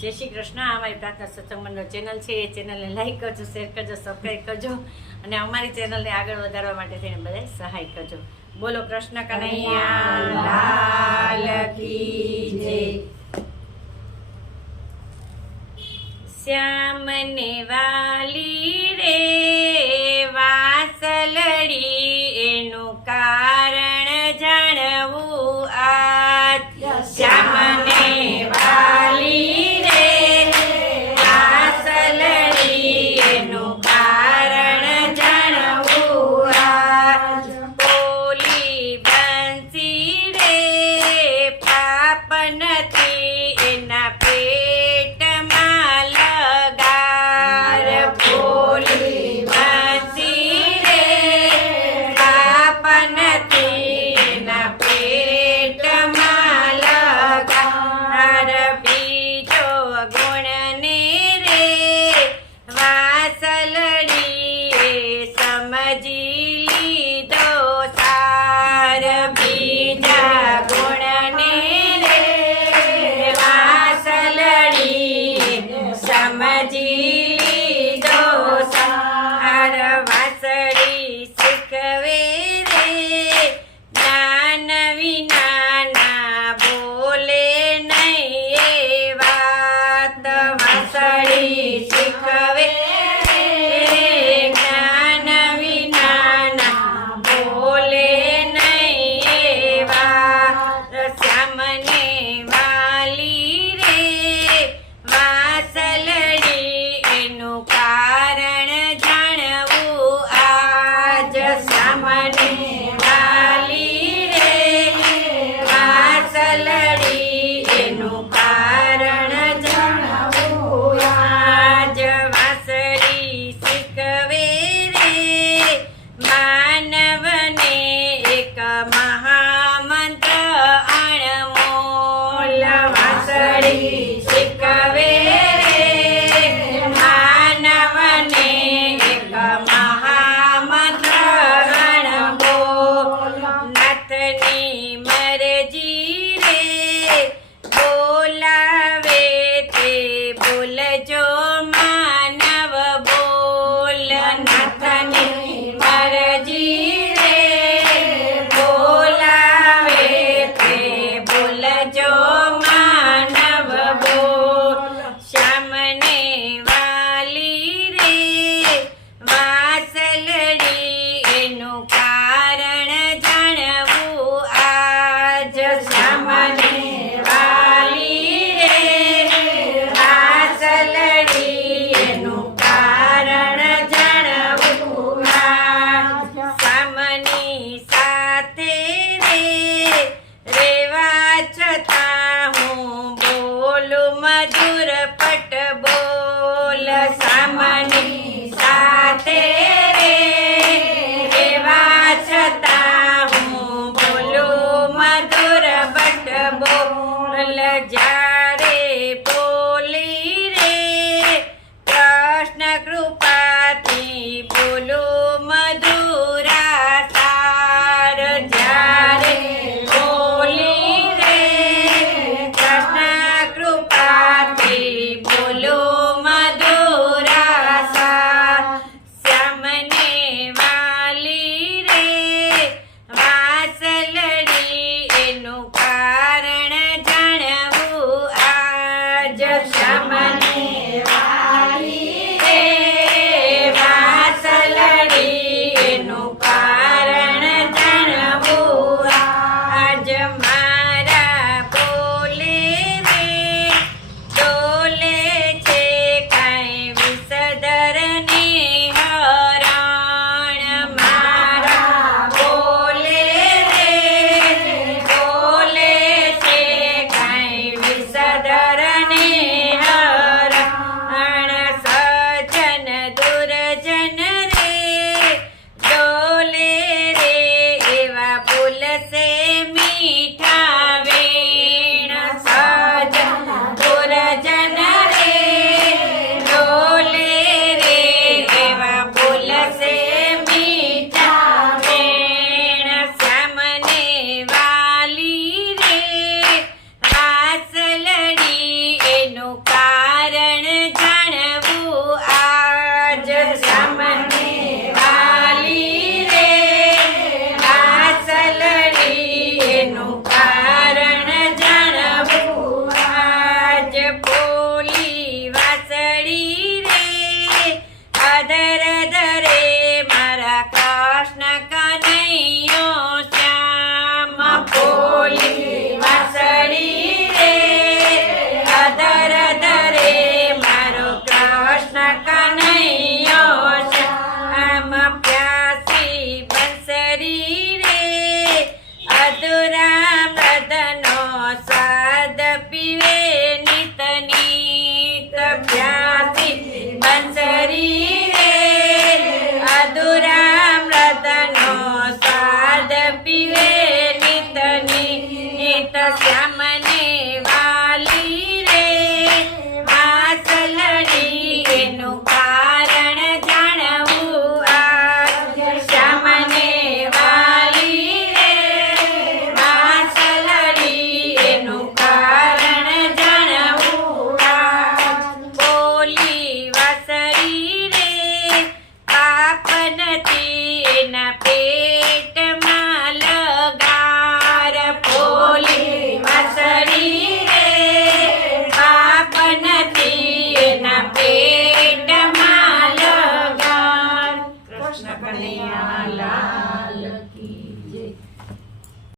જય શ્રી કૃષ્ણ. અમારી પ્રાર્થના સત્સંગનો ચેનલ છે. એ ચેનલને લાઈક કરજો શેર કરજો સબસ્ક્રાઈબ કરજો અને અમારી ચેનલને આગળ વધારવા માટે થઈને બધા સહાય કરજો. બોલો કૃષ્ણ કનૈયા શ્યામને વાલી i'm Amani. have I don't.